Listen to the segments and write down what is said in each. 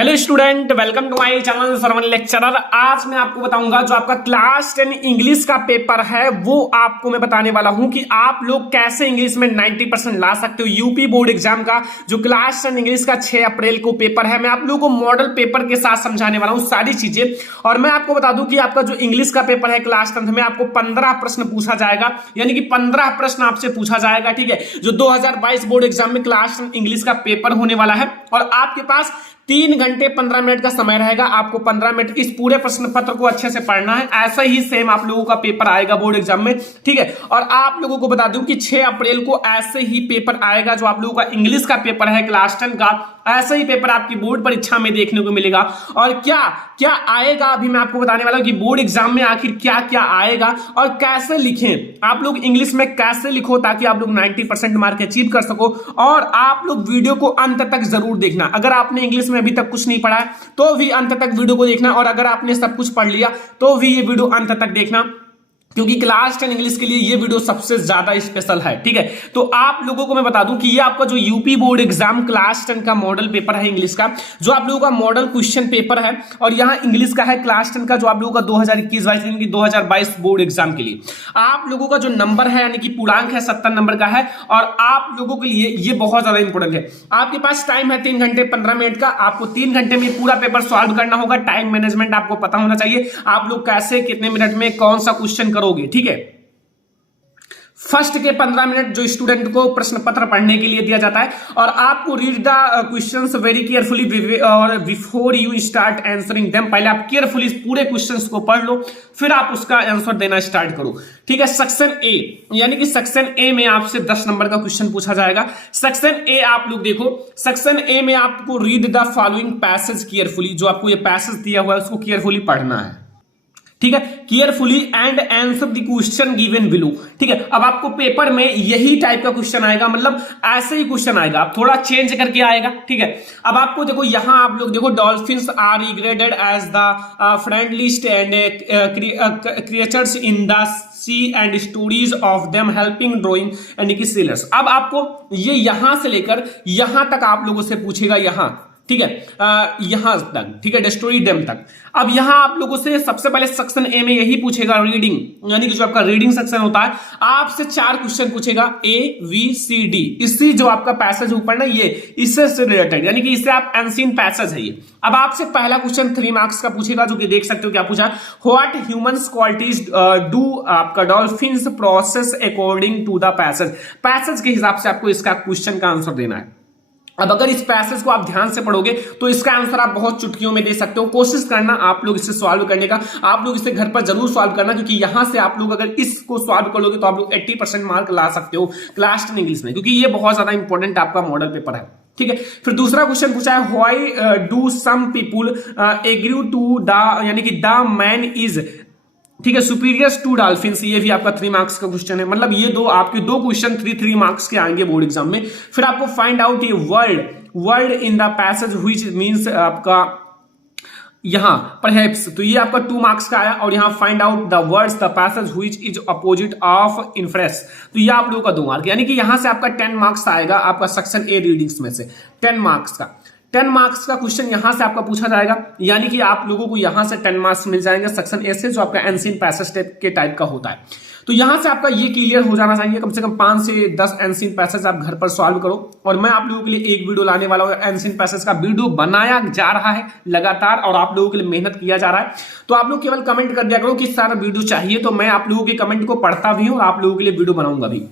Hello student, welcome to my channel Sarvan lecturer. आज मैं आपको बताऊंगा जो आपका क्लास 10 इंग्लिश का पेपर है वो आपको मैं बताने वाला हूं कि आप लोग कैसे इंग्लिश में 90% ला सकते हो। यूपी बोर्ड एग्जाम का जो क्लास 10 इंग्लिश का 6 अप्रैल को पेपर है, मैं आप लोगों को मॉडल पेपर के साथ समझाने वाला हूं सारी चीजें। और मैं आपको बता दूं कि आपका जो इंग्लिश का पेपर है क्लास 10 में आपको 15 प्रश्न पूछा जाएगा, यानी कि 15 प्रश्न आपसे पूछा जाएगा। ठीक है, जो 2022 बोर्ड एग्जाम में क्लास 10 इंग्लिश का पेपर होने वाला है और आपके पास 3 घंटे 15 मिनट का समय रहेगा। आपको 15 मिनट इस पूरे प्रश्न पत्र को अच्छे से पढ़ना है। ऐसा ही सेम आप लोगों का पेपर आएगा बोर्ड एग्जाम में। ठीक है, और आप लोगों को बता दूं कि 6 अप्रैल को ऐसे ही पेपर आएगा जो आप लोगों का इंग्लिश का पेपर है क्लास 10 का। ऐसा ही पेपर आपकी बोर्ड परीक्षा में देखने को मिलेगा। और क्या क्या आएगा अभी मैं आपको बताने वाला हूं कि बोर्ड एग्जाम में आखिर क्या क्या आएगा और कैसे लिखें। आप लोग इंग्लिश में कैसे लिखो ताकि आप लोग 90% मार्क अचीव कर सको। और आप लोग वीडियो को अंत तक जरूर देखना। अगर आपने इंग्लिश में अभी तक कुछ नहीं पढ़ा है तो भी अंत तक वीडियो को देखना, और अगर आपने सब कुछ पढ़ लिया तो भी ये वीडियो अंत तक देखना, क्योंकि क्लास 10 इंग्लिश के लिए ये वीडियो सबसे ज्यादा स्पेशल है। ठीक है, तो आप लोगों को मैं बता दूं कि ये आपका जो यूपी बोर्ड एग्जाम क्लास 10 का मॉडल पेपर है इंग्लिश का, जो आप लोगों का मॉडल क्वेश्चन पेपर है। और यहाँ इंग्लिश का है क्लास 10 का जो आप लोगों का 2021-22 यानी कि 2022 बोर्ड एग्जाम के लिए आप लोगों का जो नंबर है यानी कि पूर्णांक है 70 नंबर का है। और आप लोगों के लिए ये बहुत ज्यादा इंपॉर्टेंट है। आपके पास टाइम है 3 घंटे 15 मिनट का। आपको 3 घंटे में पूरा पेपर सॉल्व करना होगा। टाइम मैनेजमेंट आपको पता होना चाहिए, आप लोग कैसे कितने मिनट में कौन सा क्वेश्चन करोगे। ठीक है, फर्स्ट के 15 मिनट जो स्टूडेंट को प्रश्न पत्र पढ़ने के लिए दिया जाता है, और आपको read the questions very carefully और before you start answering them. पहले आप केयरफुली पूरे क्वेश्चंस को पढ़ लो, फिर आप उसका आंसर देना स्टार्ट करो। ठीक है, सेक्शन ए यानी कि सेक्शन ए में आपसे 10 नंबर का क्वेश्चन पूछा जाएगा। सेक्शन ए आप लोग देखो, सेक्शन ए में आपको read the following passage carefully. जो आपको ये पैसेज दिया हुआ है उसको केयरफुली पढ़ना है। ठीक है, carefully and answer the question given below. ठीक है, अब आपको पेपर में यही टाइप का क्वेश्चन आएगा, मतलब ऐसे ही क्वेश्चन आएगा, आप थोड़ा चेंज करके आएगा। ठीक है, अब आपको देखो यहां आप लोग देखो, dolphins are regarded as the friendliest and creatures in the sea and stories of them helping drowning यानी कि सेलर्स। अब आपको ये यहां से लेकर यहां तक आप लोगों से पूछेगा, यहां ठीक है, यहां तक। ठीक है, स्टोरी डेम तक। अब यहां आप लोगों से सबसे पहले सेक्शन ए में यही पूछेगा, रीडिंग यानी कि जो आपका रीडिंग सेक्शन होता है, आपसे 4 क्वेश्चन पूछेगा ए बी सी डी। इससे जो आपका पैसेज ऊपर ना, ये इससे रिलेटेड यानी कि इससे आप एंशिएंट पैसेज है ये। अब आपसे पहला क्वेश्चन 3 मार्क्स का पूछेगा, जो कि देख सकते हो क्या पूछा, व्हाट ह्यूमंस क्वालिटीज डू आपका dolphins process according to the passage. Passage के हिसाब से आपको इसका क्वेश्चन का आंसर देना है। अब अगर इस पैसेज को आप ध्यान से पढ़ोगे तो इसका आंसर आप बहुत चुटकियों में दे सकते हो। कोशिश करना आप लोग इसे सॉल्व करने का, आप लोग इसे घर पर जरूर सॉल्व करना, क्योंकि यहां से आप लोग अगर इसको सॉल्व कर लोगे तो आप लोग 80% मार्क ला सकते हो क्लास 10 इंग्लिश में, क्योंकि ये बहुत ज्यादा इंपॉर्टेंट आपका मॉडल पेपर है। ठीक है, फिर दूसरा क्वेश्चन पूछा है, why do some people agree to the यानी कि द मैन इज, ठीक है, सुपीरियर टू डॉल्फिन्स। ये भी आपका 3 मार्क्स का क्वेश्चन है। मतलब ये आपके दो क्वेश्चन 3 मार्क्स के आएंगे बोर्ड एग्जाम में। फिर आपको फाइंड आउट ये word in the passage which means आपका यहां परहैप्स, तो ये आपका 2 मार्क्स का आया। और यहां find out the words the passage which is opposite of infers, तो ये आप लोगों का 2 मार्क, यानी कि यहां से आपका 10 मार्क्स आएगा आपका सेक्शन ए रीडिंग्स में से। 10 मार्क्स का 10 मार्क्स का क्वेश्चन यहां से आपका पूछा जाएगा, यानी कि आप लोगों को यहां से 10 मार्क्स मिल जाएंगे सेक्शन ए से, जो आपका एंशिएंट पैसेज के टाइप का होता है। तो यहां से आपका ये क्लियर हो जाना चाहिए। कम से कम 5 से 10 एंशिएंट पैसेज आप घर पर सॉल्व करो। और मैं आप लोगों के लिए एक वीडियो लाने वाला हूं, एंशिएंट पैसेज का वीडियो बनाया जा रहा है लगातार, और आप लोगों के लिए मेहनत किया जा रहा है। तो आप लोग केवल कमेंट कर दिया करो कि सारा वीडियो चाहिए, तो मैं आप लोगों के कमेंट को पढ़ता भी हूं और आप लोगों के लिए वीडियो बनाऊंगा भी।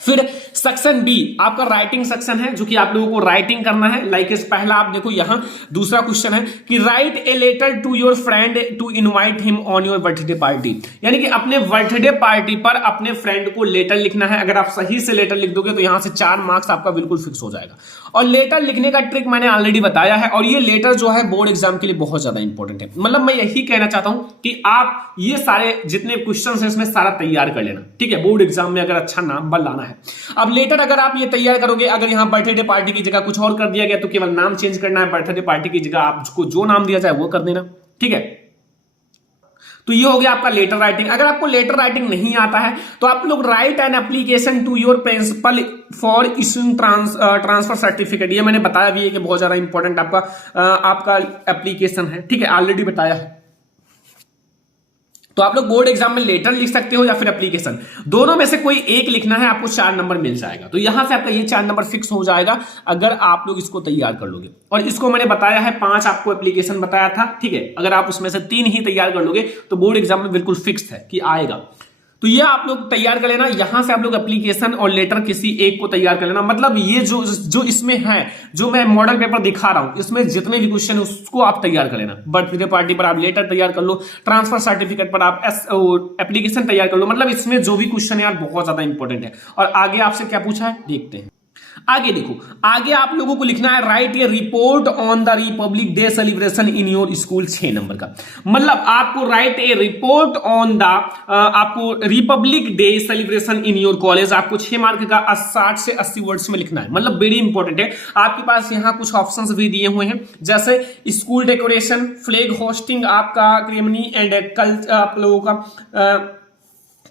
फिर सेक्शन बी आपका राइटिंग सेक्शन है, जो कि आप लोगों को राइटिंग करना है। लाइक इस पहला आप देखो, यहां दूसरा क्वेश्चन है कि write a letter to your friend to invite him on your birthday party, यानी कि अपने बर्थडे पार्टी पर अपने फ्रेंड को लेटर लिखना है। अगर आप सही से लेटर लिख दोगे तो यहां से 4 मार्क्स आपका बिल्कुल फिक्स हो जाएगा। और लेटर लिखने का ट्रिक मैंने ऑलरेडी बताया है, और ये लेटर जो है बोर्ड एग्जाम के लिए बहुत ज्यादा इंपॉर्टेंट है। मतलब मैं यही कहना चाहता हूं कि आप ये सारे जितने क्वेश्चन है इसमें सारा तैयार कर लेना। ठीक है, बोर्ड एग्जाम में अगर अच्छा नंबर लाना है। अब लेटर अगर आप ये तैयार करोगे, अगर यहां बर्थडे पार्टी की जगह कुछ और कर दिया गया तो केवल नाम चेंज करना है, बर्थडे पार्टी की जगह आपको जो नाम दिया जाए वो कर देना। ठीक है, तो ये हो गया आपका लेटर राइटिंग। अगर आपको लेटर राइटिंग नहीं आता है तो आप लोग write an application to your principal for issuing transfer certificate. ये मैंने बताया भी है कि बहुत ज्यादा इंपॉर्टेंट आपका एप्लीकेशन है, ठीक है, ऑलरेडी बताया है। तो आप लोग बोर्ड एग्जाम में लेटर लिख सकते हो या फिर एप्लीकेशन, दोनों में से कोई एक लिखना है, आपको 4 नंबर मिल जाएगा। तो यहां से आपका ये 4 नंबर फिक्स हो जाएगा अगर आप लोग इसको तैयार कर लोगे। और इसको मैंने बताया है 5 आपको एप्लीकेशन बताया था, ठीक है। अगर आप उसमें से 3 ही तैयार कर लोगे तो बोर्ड एग्जाम में बिल्कुल फिक्स है कि आएगा। तो ये आप लोग तैयार कर लेना। यहां से आप लोग एप्लीकेशन और लेटर किसी एक को तैयार कर लेना। मतलब ये जो इसमें है, जो मैं मॉडल पेपर दिखा रहा हूं, इसमें जितने भी क्वेश्चन है उसको आप तैयार कर लेना। बर्थडे पार्टी पर आप लेटर तैयार कर लो, ट्रांसफर सर्टिफिकेट पर आप एप्लीकेशन तैयार कर लो। मतलब इसमें जो भी क्वेश्चन है यार बहुत ज्यादा इंपॉर्टेंट है। और आगे आपसे क्या पूछा है देखते हैं। आगे देखो, आगे आप लोगों को लिखना है write a report on the Republic Day celebration in your school, 6 number का। मतलब आपको write a report on the आपको Republic Day celebration in your college, आपको 6 मार्क का 60 से 80 वर्ड्स में लिखना है। मतलब वेरी इंपॉर्टेंट है। आपके पास यहाँ कुछ ऑप्शंस भी दिए हुए हैं, जैसे स्कूल डेकोरेशन, फ्लैग होस्टिंग, आपका क्रेमनी एंड कल्चर, आप लोगों का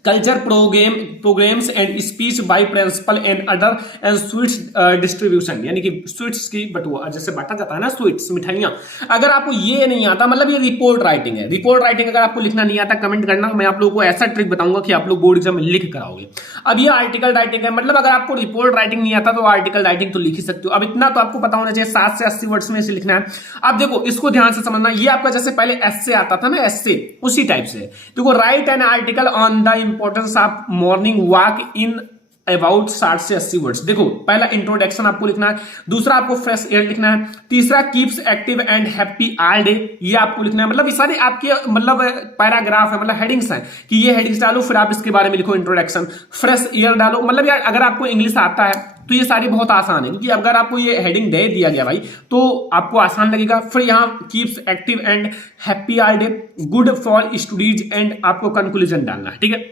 culture programs and speech by principal and other and sweets distribution, यानी कि स्वीट्स की बटुआ जैसे बांटा जाता है ना, स्वीट्स मिठाइयां। अगर आपको ये नहीं आता, मतलब ये रिपोर्ट राइटिंग है। रिपोर्ट राइटिंग अगर आपको लिखना नहीं आता कमेंट करना, मैं आप लोगों को ऐसा ट्रिक बताऊंगा कि आप लोग बोर्ड एग्जाम में लिख कर आओगे। अब ये आर्टिकल राइटिंग है, मतलब अगर आपको रिपोर्ट राइटिंग नहीं आता तो आर्टिकल राइटिंग तो लिख ही सकते हो। अब इतना तो आपको पता होना चाहिए 60 से 80 वर्ड्स में इसे लिखना है। अब देखो इसको ध्यान से समझना, ये आपका जैसे पहले एस्से आता था ना, एस्से उसी टाइप से। देखो right an article on the importance of morning walk in about 60 से 80 वर्ड्स। देखो पहला इंट्रोडक्शन आपको लिखना है, दूसरा आपको फ्रेश एयर लिखना है, तीसरा keeps active and happy all day, ये आपको लिखना है। मतलब ये सारे आपके मतलब पैराग्राफ है, मतलब हेडिंग्स हैं कि ये हेडिंग्स डालो, फिर आप इसके बारे में लिखो इंट्रोडक्शन, फ्रेश एयर डालो। मतलब यार अगर आपको इंग्लिश आता है तो ये सारी बहुत आसान है, क्योंकि अगर आपको ये हेडिंग दे दिया गया भाई तो आपको आसान लगेगा। फिर यहाँ keeps active and happy all day, good for studies and आपको कंक्लूजन डालना है, ठीक है।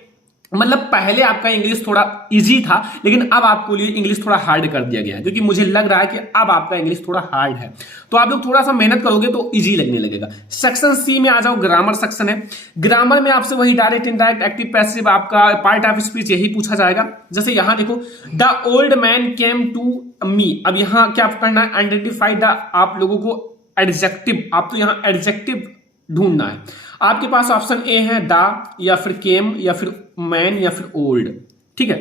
मतलब पहले आपका इंग्लिश थोड़ा इजी था, लेकिन अब आपको लिए इंग्लिश थोड़ा हार्ड कर दिया गया है, क्योंकि मुझे लग रहा है कि अब आपका इंग्लिश थोड़ा हार्ड है। तो आप लोग थोड़ा सा मेहनत करोगे तो इजी लगने लगेगा। सेक्शन सी में आ जाओ, ग्रामर सेक्शन है। ग्रामर में आपसे वही डायरेक्ट, इनडायरेक्ट, एक्टिव, पैसिव, आपका पार्ट ऑफ स्पीच यही पूछा जाएगा। जैसे यहां देखो, the old man came to me. अब यहां क्या करना है, आइडेंटिफाई द, आप लोगों को एडजेक्टिव, आप तो यहां एडजेक्टिव ढूंढना है। आपके पास ऑप्शन ए है द, या फिर केम, या फिर मैन, या फिर ओल्ड, ठीक है।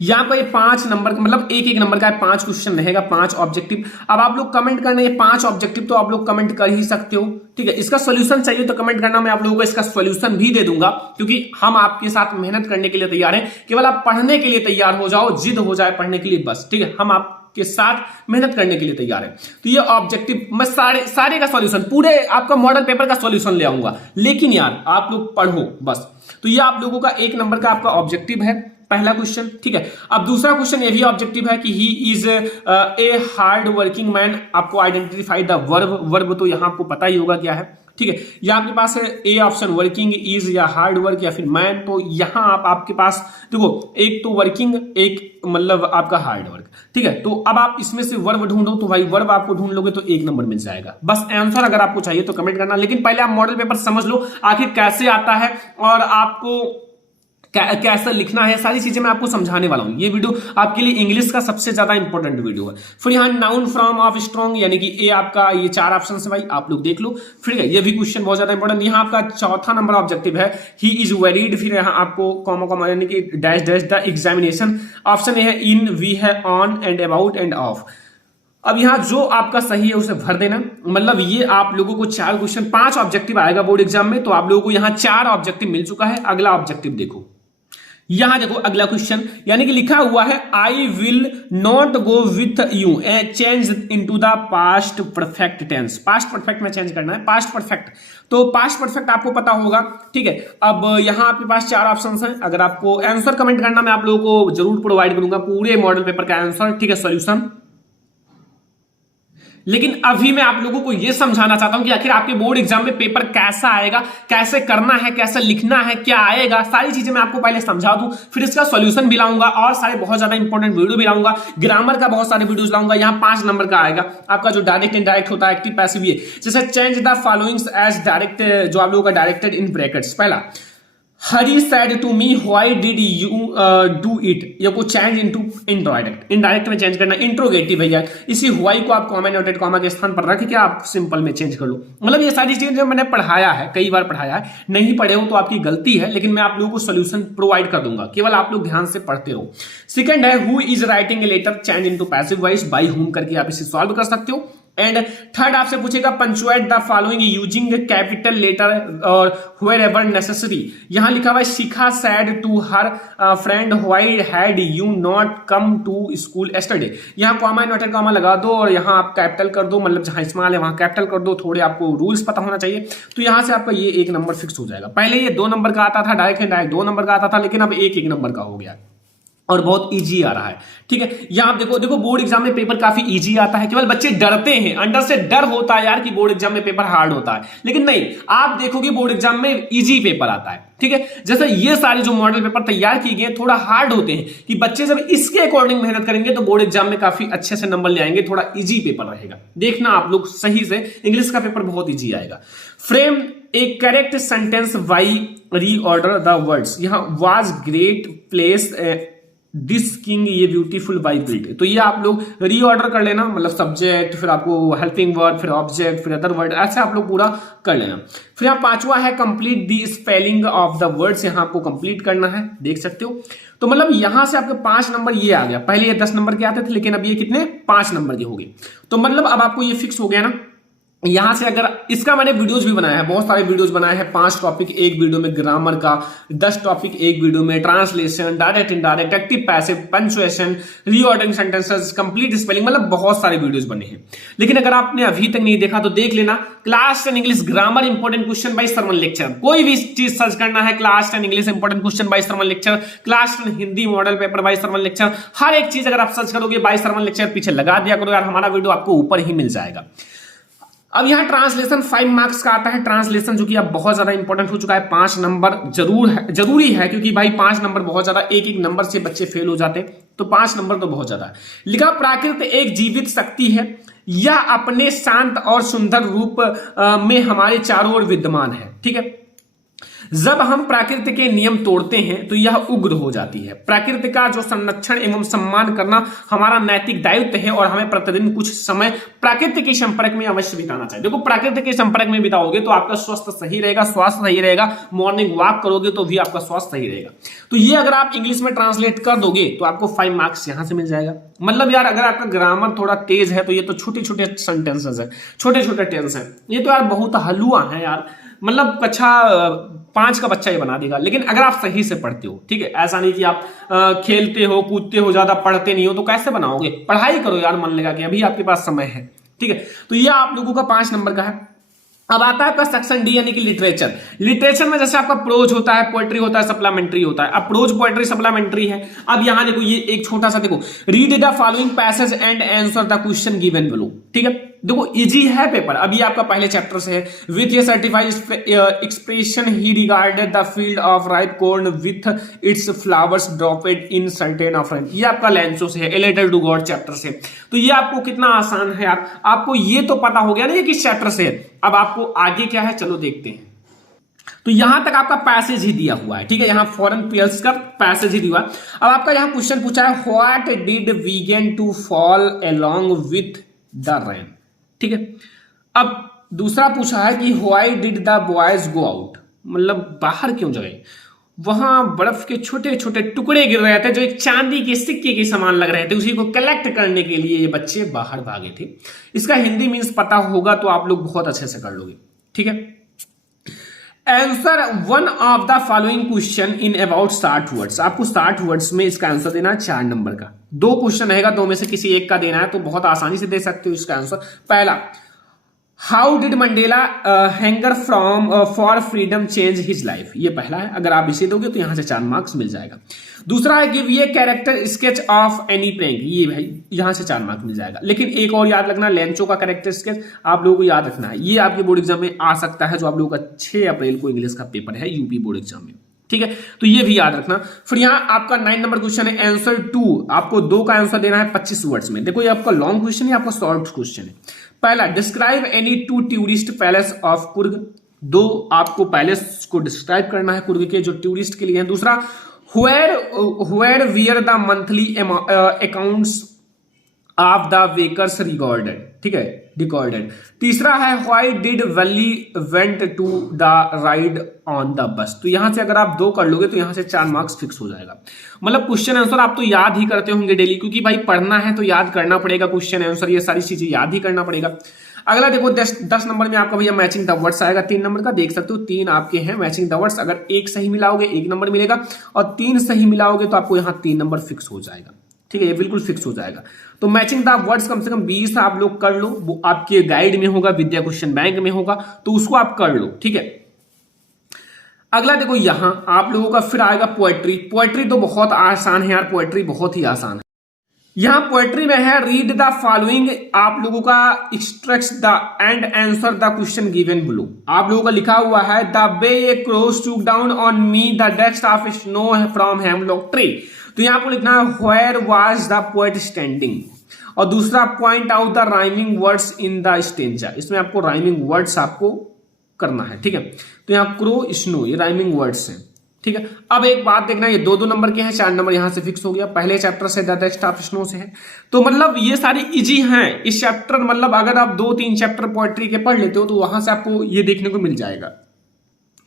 यहां पर 5 नंबर, मतलब एक नंबर का 5 क्वेश्चन रहेगा, 5 ऑब्जेक्टिव। अब आप लोग कमेंट करना, ये 5 ऑब्जेक्टिव तो आप लोग कमेंट कर ही सकते हो, ठीक है। इसका सॉल्यूशन चाहिए तो कमेंट करना, मैं आप लोगों को इसका सॉल्यूशन भी दे दूंगा, क्योंकि हम आपके साथ मेहनत करने के लिए तैयार हैं। केवल आप पढ़ने के लिए तैयार हो जाओ, जिद हो जाए पढ़ने के लिए, बस, ठीक है। हम आपके साथ मेहनत करने के लिए तैयार है। तो ये ऑब्जेक्टिव मैं सारे का सॉल्यूशन, पूरे आपका मॉडल पेपर का सॉल्यूशन ले आऊंगा, लेकिन यार आप लोग पढ़ो बस। तो ये आप लोगों का 1 नंबर का आपका ऑब्जेक्टिव है, पहला क्वेश्चन, ठीक है। अब दूसरा क्वेश्चन यही ऑब्जेक्टिव है कि he is a hard working man. आपको आइडेंटिफाई द वर्ब, वर्ब तो यहां आपको पता ही होगा क्या है, ठीक है। या आपके पास है ए ऑप्शन, वर्किंग, इज, या हार्ड वर्क, या फिर मैन। तो यहां आपके पास देखो, एक तो वर्किंग, एक मतलब आपका हार्ड वर्क, ठीक है। तो अब आप इसमें से वर्ब ढूंढो, तो भाई वर्ब आपको ढूंढ लोगे तो 1 नंबर मिल जाएगा। बस आंसर अगर आपको चाहिए तो कमेंट करना, लेकिन पहले आप मॉडल पेपर समझ लो आखिर कैसे आता है और आपको कैसे लिखना है, सारी चीजें मैं आपको समझाने वाला हूं। ये वीडियो आपके लिए इंग्लिश का सबसे ज्यादा इंपॉर्टेंट वीडियो है। फिर यहाँ नाउन फ्रॉम ऑफ स्ट्रॉन्ग, यानी कि ए आपका, ये 4 ऑप्शन है भाई, आप लोग देख लो। फिर ये भी क्वेश्चन बहुत ज्यादा इंपॉर्टेंट। यहाँ आपका चौथा नंबर ऑब्जेक्टिव है ही इज वेरीड, फिर यहाँ आपको कॉमा कॉमा यानी कि dash dash the examination. Option A है इन, वी है on and about end of. अब यहां जो आपका सही है उसे भर देना। मतलब ये आप लोगों को 4 क्वेश्चन, 5 ऑब्जेक्टिव आएगा बोर्ड एग्जाम में, तो आप लोगों को यहाँ 4 ऑब्जेक्टिव मिल चुका है। अगला ऑब्जेक्टिव देखो, यहां देखो अगला क्वेश्चन, यानी कि लिखा हुआ है I will not go with you, change into the past perfect tense. Past perfect में चेंज करना है, पास्ट परफेक्ट। तो पास्ट परफेक्ट आपको पता होगा, ठीक है। अब यहां आपके पास 4 ऑप्शंस हैं। अगर आपको आंसर कमेंट करना, मैं आप लोगों को जरूर प्रोवाइड करूंगा पूरे मॉडल पेपर का आंसर, ठीक है, सॉल्यूशन। लेकिन अभी मैं आप लोगों को यह समझाना चाहता हूं कि आखिर आपके बोर्ड एग्जाम में पेपर कैसा आएगा, कैसे करना है, कैसे लिखना है, क्या आएगा, सारी चीजें मैं आपको पहले समझा दूं, फिर इसका सॉल्यूशन भी लाऊंगा और सारे बहुत ज्यादा इंपॉर्टेंट वीडियो भी लाऊंगा, ग्रामर का बहुत सारे वीडियोस लाऊंगा। यहां 5 नंबर का आएगा आपका जो डायरेक्ट इनडायरेक्ट होता है, एक्टिव पैसिव, ये जैसे change the followings as direct, जो आप लोगों का डायरेक्टेड इन ब्रैकेट्स। पहला, हरी said to me why did you do it, ये को चेंज इनटू इनडायरेक्ट, इनडायरेक्ट में चेंज करना, इंट्रोगेटिव है यार, इसी व्हाई को आप कॉमा नोटेड कॉमा के स्थान पर रख के आप सिंपल में चेंज कर लो। मतलब ये सारी चीजें जो मैंने पढ़ाया है, कई बार पढ़ाया है, नहीं पढ़े हो तो आपकी गलती है, लेकिन मैं आप लोगों को सोल्यूशन प्रोवाइड कर दूंगा, केवल आप लोग ध्यान से पढ़ते रहो। सेकंड है who is writing a letter, change into passive voice, by whom करके आप इसे सॉल्व कर सकते हो। एंड थर्ड आपसे पूछेगा punctuate the following using capital letter और wherever necessary। यहां लिखा हुआ है Shikha said to her friend why had you not come to school yesterday। यहां कॉमा इन्वर्टेड कॉमा लगा दो और यहां आप कैपिटल कर दो, मतलब जहां स्मॉल है वहां कैपिटल कर दो, थोड़े आपको रूल्स पता होना चाहिए। तो यहां से आपका ये 1 नंबर फिक्स हो जाएगा। पहले ये 2 नंबर का आता था, डायरेक्ट है डायरेक्ट 2 नंबर का आता था, लेकिन अब 1 नंबर का हो गया और बहुत इजी आ रहा है। ठीक है, यहां आप देखो बोर्ड एग्जाम में पेपर काफी इजी आता है, केवल बच्चे डरते हैं, अंदर से डर होता है यार कि बोर्ड एग्जाम में पेपर हार्ड होता है, लेकिन नहीं, आप देखोगे बोर्ड एग्जाम में इजी पेपर आता है। ठीक है, जैसे ये सारे जो मॉडल पेपर तैयार किए गए थोड़ा हार्ड होते हैं कि बच्चे जब इसके अकॉर्डिंग मेहनत करेंगे तो बोर्ड एग्जाम में काफी अच्छे से नंबर ले आएंगे, थोड़ा इजी पेपर रहेगा। देखना आप लोग सही से, इंग्लिश का पेपर बहुत इजी आएगा। Frame a correct sentence by reorder the words, यहां was great place this king ये ब्यूटीफुल बाई बिल्ट, तो ये आप लोग रीऑर्डर कर लेना, मतलब सब्जेक्ट, फिर आपको हेल्पिंग वर्ड, फिर ऑब्जेक्ट, फिर अदर वर्ड, ऐसे आप लोग पूरा कर लेना। फिर यहाँ 5वां है complete the spelling of the words, यहाँ आपको कंप्लीट करना है, देख सकते हो। तो मतलब यहां से आपके 5 नंबर ये आ गया, पहले ये 10 नंबर के आते थे, लेकिन अब ये कितने 5 नंबर के हो गए। तो मतलब अब आपको ये फिक्स हो गया ना। यहां से अगर इसका मैंने वीडियोस भी बनाया है, बहुत सारे वीडियोस बनाए हैं, 5 टॉपिक एक वीडियो में ग्रामर का, 10 टॉपिक एक वीडियो में, translation, direct indirect, active passive, punctuation, reordering sentences, complete spelling, मतलब बहुत सारे वीडियोस बने हैं। लेकिन अगर आपने अभी तक नहीं देखा तो देख लेना, class 10 English grammar important question by Sarman lecture, कोई भी चीज सर्च करना है class 10 English important question by Sarman lecture, class 10 Hindi model paper by Sarman lecture, हर एक चीज अगर आप सर्च करोगे बाय सरमन लेक्चर पीछे लगा दिया करो यार, हमारा वीडियो आपको ऊपर ही मिल जाएगा। अब यहां ट्रांसलेशन 5 मार्क्स का आता है, ट्रांसलेशन जो कि अब बहुत ज्यादा इंपॉर्टेंट हो चुका है, 5 नंबर जरूरी है, क्योंकि भाई 5 नंबर बहुत ज्यादा, एक नंबर से बच्चे फेल हो जाते, तो 5 नंबर तो बहुत ज्यादा है। लिखा प्राकृत एक जीवित शक्ति है, यह अपने शांत और सुंदर रूप में हमारे चारों ओर विद्यमान है। ठीक है, जब हम प्रकृति के नियम तोड़ते हैं तो यह उग्र हो जाती है। प्रकृति का जो संरक्षण एवं सम्मान करना हमारा नैतिक दायित्व है और हमें प्रतिदिन कुछ समय प्रकृति के संपर्क में अवश्य बिताना चाहिए। देखो, प्रकृति के संपर्क में बिताओगे तो आपका स्वास्थ्य सही रहेगा, स्वास्थ्य सही रहेगा, मॉर्निंग वॉक करोगे तो भी आपका स्वास्थ्य सही रहेगा। तो ये अगर आप इंग्लिश में ट्रांसलेट कर दोगे तो आपको 5 मार्क्स यहां से मिल जाएगा। मतलब यार अगर आपका ग्रामर थोड़ा तेज है तो ये तो छोटे छोटे सेंटेंसेस है, छोटे छोटे टेंस है, ये तो यार बहुत हलुआ है यार, मतलब कक्षा 5 का बच्चा ये बना देगा। लेकिन अगर आप सही से पढ़ते हो, ठीक है, ऐसा नहीं कि आप खेलते हो कूदते हो, ज्यादा पढ़ते नहीं हो, तो कैसे बनाओगे? पढ़ाई करो यार, मन लगा कि अभी आपके पास समय है। ठीक है, तो ये आप लोगों का 5 नंबर का है। अब आता है आपका सेक्शन डी यानी कि लिटरेचर। लिटरेचर में जैसे आपका प्रोज होता है, पोएट्री होता है, सप्लीमेंट्री होता है। अब प्रोज, पोएट्री, सप्लीमेंट्री है। अब यहां देखो, ये एक छोटा सा देखो, read the following passage and answer the question given below. ठीक है, देखो इजी है पेपर। अभी आपका पहले चैप्टर से है, विथ ये certified expression he regarded the field of ripe corn with its flowers dropped in certain of rain. ये आपका लेंसो से है, a letter to God chapter से। तो ये आपको कितना आसान है यार, आपको ये तो पता हो गया ना ये किस चैप्टर से है। अब आपको आगे क्या है चलो देखते हैं। तो यहां तक आपका पैसेज ही दिया हुआ है। ठीक है, यहां फॉरेन पीयर्स का पैसेज ही दिया। अब आपका यहां क्वेश्चन पूछा है, व्हाट डिड वीगन to fall along with the rain. ठीक है, अब दूसरा पूछा है कि why did the boys go out, मतलब बाहर क्यों गए। वहां बर्फ के छोटे छोटे टुकड़े गिर रहे थे जो एक चांदी के सिक्के के समान लग रहे थे, उसी को कलेक्ट करने के लिए ये बच्चे बाहर भागे थे। इसका हिंदी मीन्स पता होगा तो आप लोग बहुत अच्छे से कर लोगे। ठीक है, answer one of the following question in about 60 words. आपको 60 वर्ड्स में इसका आंसर देना है, 4 नंबर का। 2 क्वेश्चन रहेगा, 2 में से किसी एक का देना है, तो बहुत आसानी से दे सकते हो इसका आंसर। पहला, how did Mandela hanger from for freedom change his life, ये पहला है। अगर आप इसे दोगे तो यहां से 4 मार्क्स मिल जाएगा। दूसरा है गिव ये character sketch of any prank, ये भाई यहां से 4 मार्क्स मिल जाएगा। लेकिन एक और याद रखना, लेंचो का कैरेक्टर स्केच आप लोगों को याद रखना है, ये आपके बोर्ड एग्जाम में आ सकता है, जो आप लोगों का 6 अप्रैल को इंग्लिश का पेपर है यूपी बोर्ड एग्जाम में, ठीक है, तो ये भी याद रखना। फिर यहाँ आपका 9 नंबर क्वेश्चन है आंसर 2, आपको 2 का आंसर देना है 25 वर्ड्स में। देखो ये आपका लॉन्ग क्वेश्चन है, आपका शॉर्ट क्वेश्चन है। पहला, describe any 2 tourist palace of Coorg, 2 आपको पैलेस को डिस्क्राइब करना है कुर्ग के, जो टूरिस्ट के लिए है। दूसरा, where were the monthly accounts of the workers recorded, ठीक है, रिकॉर्डेड। तीसरा है why did Valli went to the ride on the bus, तो यहां से अगर आप 2 कर लोगे तो यहां से 4 मार्क्स फिक्स हो जाएगा। मतलब क्वेश्चन आंसर आप तो याद ही करते होंगे डेली, क्योंकि भाई पढ़ना है तो याद करना पड़ेगा, क्वेश्चन आंसर ये सारी चीजें याद ही करना पड़ेगा। अगला देखो 10 नंबर में आपका भैया मैचिंग द वर्ड्स आएगा, 3 नंबर का देख सकते हो, 3 आपके हैं मैचिंग द वर्ड्स। अगर 1 सही मिलाओगे 1 नंबर मिलेगा, और 3 सही मिलाओगे तो आपको यहाँ 3 नंबर फिक्स हो जाएगा, ठीक है, ये बिल्कुल फिक्स हो जाएगा। तो मैचिंग द वर्ड्स कम से कम 20 आप लोग कर लो, वो आपके गाइड में होगा, विद्या क्वेश्चन बैंक में होगा, तो उसको आप कर लो, ठीक है। अगला देखो यहां आप लोगों का फिर आएगा पोएट्री। पोएट्री तो बहुत आसान है यार, पोएट्री बहुत ही आसान है। यहां पोएट्री में है रीड द फॉलोइंग, आप लोगों का extract the and answer the question given below. आप लोगों का लिखा हुआ है the way a crows took down on me the dust of snow from hemlock tree, तो यहां आपको लिखना है where was the poet standing. और दूसरा, point out the rhyming words in the stanza, इसमें आपको राइमिंग वर्ड्स आपको करना है, ठीक है। तो यहाँ क्रो स्नो ये राइमिंग वर्ड्स हैं, ठीक है। अब एक बात देखना, ये 2-2 नंबर के हैं, 4 नंबर यहां से फिक्स हो गया। पहले चैप्टर से द डेस्ट ऑफ स्नो से है, तो मतलब ये सारी इजी हैं इस चैप्टर। मतलब अगर आप 2-3 चैप्टर पोएट्री के पढ़ लेते हो तो वहां से आपको ये देखने को मिल जाएगा,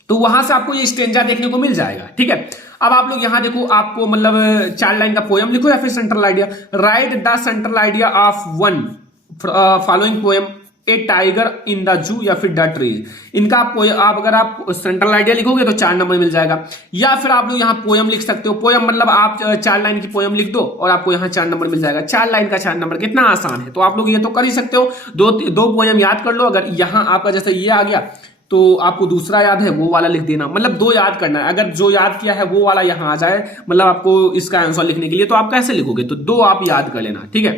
तो वहां से आपको ये स्टेंजा देखने को मिल जाएगा, ठीक है। अब आप लोग यहां देखो, आपको मतलब 4 लाइन का पोएम लिखो या फिर central idea, right the central idea of one following poem, A tiger in the zoo या फिर द ट्रीज। इनका आप अगर आप सेंट्रल आइडिया लिखोगे तो 4 नंबर मिल जाएगा, या फिर आप लोग यहाँ पोएम लिख सकते हो। पोएम मतलब आप 4 लाइन की पोएम लिख दो और आपको यहाँ 4 नंबर मिल जाएगा। 4 लाइन का 4 नंबर कितना आसान है, तो आप लोग ये तो कर ही सकते हो। 2 पोएम याद कर लो। अगर यहाँ आपका जैसे ये आ गया तो आपको दूसरा याद है वो वाला लिख देना, मतलब 2 याद करना है। अगर जो याद किया है वो वाला यहाँ आ जाए, मतलब आपको इसका आंसर लिखने के लिए, तो आप कैसे लिखोगे, तो 2 आप याद कर लेना, ठीक है।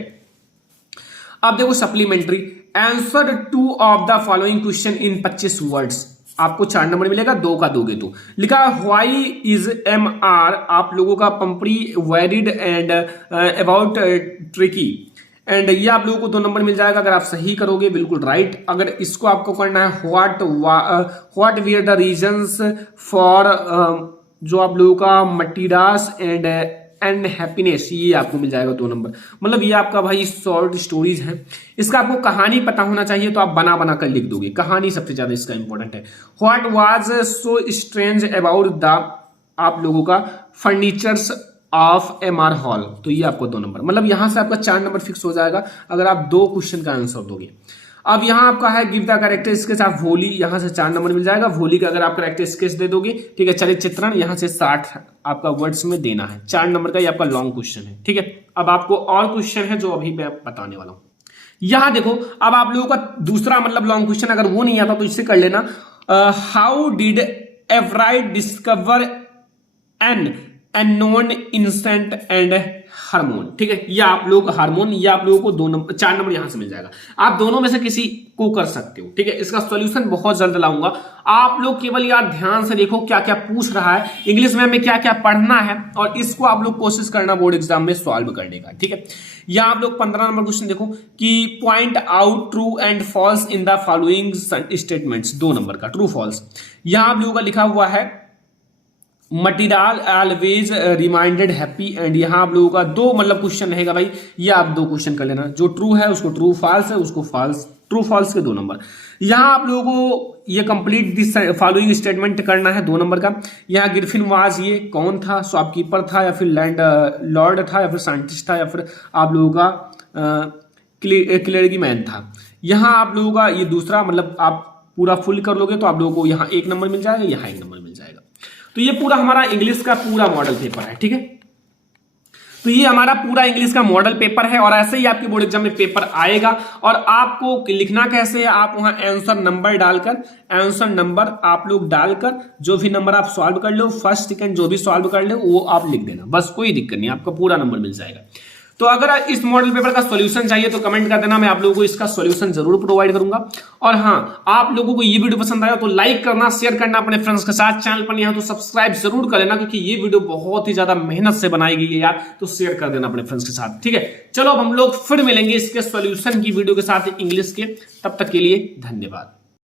अब देखो supplementary, answer 2 of the following question in 25 words, आपको 4 नंबर मिलेगा, 2 का दोगे तो। लिखा व्हाई इज एम आर, आप लोगों का पंपरी वेरिड एंड अबाउट ट्रिकी, एंड ये आप लोगों को 2 नंबर मिल जाएगा अगर आप सही करोगे, बिल्कुल राइट। अगर इसको आपको करना है what were the reasons for, जो आप लोगों का मटीरास एंड हैप्पीनेस, ये आपको मिल जाएगा 2 नंबर। मतलब ये आपका भाई शॉर्ट स्टोरीज है। इसका आपको कहानी पता होना चाहिए, तो आप बना बना कर लिख दोगे, कहानी सबसे ज्यादा इसका इंपॉर्टेंट है। What was so strange about the, आप लोगों का फर्नीचर्स ऑफ एमआर हॉल, तो ये आपको 2 नंबर, मतलब यहां से आपका 4 नंबर फिक्स हो जाएगा अगर आप 2 क्वेश्चन का आंसर दोगे। अब यहां आपका है give the character sketch of Holi, यहां से 4 नंबर मिल जाएगा। होली का अगर आप कैरेक्टर स्केच दे दोगे, ठीक है। चलित चित्रण यहां से 60 आपका वर्ड्स में देना है, 4 नंबर का ये आपका लॉन्ग क्वेश्चन है, ठीक है। अब आपको और क्वेश्चन है जो अभी मैं बताने वाला हूं। यहां देखो, अब आप लोगों का दूसरा मतलब लॉन्ग क्वेश्चन, अगर वो नहीं आता तो इससे कर लेना। How did Everett discover an unknown insect and hormone, ठीक है। ये आप लोग हार्मोन, ये आप लोगों को 4 नंबर यहां से मिल जाएगा। आप दोनों में से किसी को कर सकते हो, ठीक है। इसका सॉल्यूशन बहुत जल्द लाऊंगा। आप लोग केवल यार ध्यान से देखो क्या क्या पूछ रहा है, इंग्लिश में हमें क्या क्या पढ़ना है, और इसको आप लोग कोशिश करना बोर्ड एग्जाम में सॉल्व करने का, ठीक है। यहां आप लोग 15 नंबर क्वेश्चन देखो कि point out true and falls in the following statements, 2 number का ट्रू फॉल्स। यहां आप लोगों का लिखा हुआ है material always reminded happy, and यहां आप लोगों का 2 मतलब क्वेश्चन रहेगा भाई, ये आप 2 क्वेश्चन कर लेना। जो ट्रू है उसको ट्रू, फॉल्स है उसको फॉल्स, ट्रू फॉल्स के 2 नंबर। यहां आप लोगों को ये कंप्लीट दिस फॉलोइंग स्टेटमेंट करना है 2 नंबर का। यहाँ गिरफिन वाज ये कौन था, शॉपकीपर था या फिर लैंड लॉर्ड था या फिर साइंटिस्ट था या फिर आप लोगों का क्लेरिगी मैन था। यहाँ आप लोगों का ये दूसरा मतलब आप पूरा फुल कर लोगे तो आप लोगों को यहाँ 1 नंबर मिल जाएगा, यहाँ 1 नंबर मिल जाएगा। तो ये पूरा हमारा इंग्लिश का पूरा मॉडल पेपर है, ठीक है। तो ये हमारा पूरा इंग्लिश का मॉडल पेपर है और ऐसे ही आपके बोर्ड एग्जाम में पेपर आएगा। और आपको लिखना कैसे है, आप वहां आंसर नंबर डालकर, आंसर नंबर आप लोग डालकर जो भी नंबर आप सॉल्व कर लो, फर्स्ट सेकंड जो भी सॉल्व कर लो वो आप लिख देना, बस कोई दिक्कत नहीं, आपका पूरा नंबर मिल जाएगा। तो अगर इस मॉडल पेपर का सॉल्यूशन चाहिए तो कमेंट कर देना, मैं आप लोगों को इसका सॉल्यूशन जरूर प्रोवाइड करूंगा। और हाँ, आप लोगों को ये वीडियो पसंद आया तो लाइक करना, शेयर करना अपने फ्रेंड्स के साथ, चैनल पर नहीं है तो सब्सक्राइब जरूर कर लेना, क्योंकि ये वीडियो बहुत ही ज्यादा मेहनत से बनाई गई है यार, तो शेयर कर देना अपने फ्रेंड्स के साथ, ठीक है। चलो अब हम लोग फिर मिलेंगे इसके सॉल्यूशन की वीडियो के साथ इंग्लिश के, तब तक के लिए धन्यवाद।